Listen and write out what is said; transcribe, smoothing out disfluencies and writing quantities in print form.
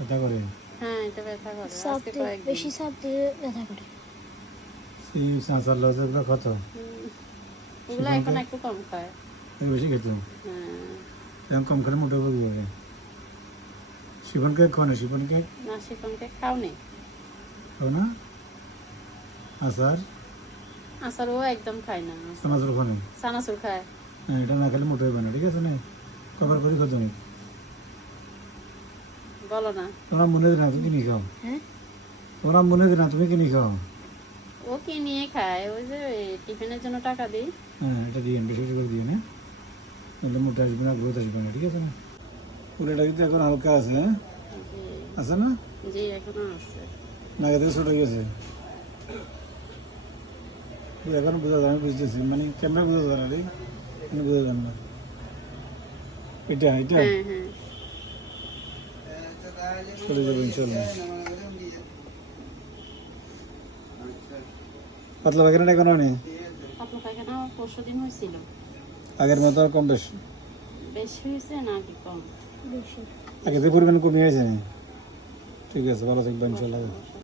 ব্যথা করে? হ্যাঁ, এটা ব্যথা করে। চাপ আজকে দিয়ে কয়েকদিন। বেশি চাপ দিয়ে ব্যথা করে। এই সাঁচার লজেগুলো কত? ওগুলো এখন একটু কম খায়। বেশি খেত? হ্যাঁ। এখন কম খেলে মোটা হবে কীভাবে? শিফন কেক খাও না? শিফন কেক না, শিফন কেক খাও নি। খাও না? আচার আচারও একদম খায় না। চানাচুর খাও না? চানাচুর খায়। হ্যাঁ, এটা না খেলে মোটা হবে না, ঠিক আছে না? কবার করে খাও তুমি? বলো না। তোমার মনে হয় না তুমি কিনে খাও? হ্যাঁ, তোমার মনে হয় না তুমি কিনে খাও? ও কিনিয়ে খায়, ওই যে টিফিনের জন্য টাকা দিই। হ্যাঁ, এটা দিয়ে বেশি বেশি করে দিয়ে না, তাহলে মোটা আসবে না, গ্রোথ আসবে না, ঠিক আছে না? পুরোটা কিন্তু এখন হালকা আছে, হ্যাঁ জি, আছে না? জি, এখনো আছে। নাগে থেকে ছোট গেছে এখন বোঝা যায়, আমি বুঝতেছি, মানে ক্যামেরা বোঝা যায় না রে, মানে বোঝা যান না। এটা এটা হ্যাঁ, হ্যাঁ। চলে যাবে ইনশাল্লাহ। পাতলা পায়খানাটা কেন নেই? পাতলা পায়খানা আমার 5 দিন হয়েছিল। আগের মতো আর কম বেশ? বেশি হয়েছে না কি কম? বেশি। আগে থেকে পরিমাণ কমে গেছে। ঠিক আছে, ভালো থাকবেন ইনশাল্লাহ।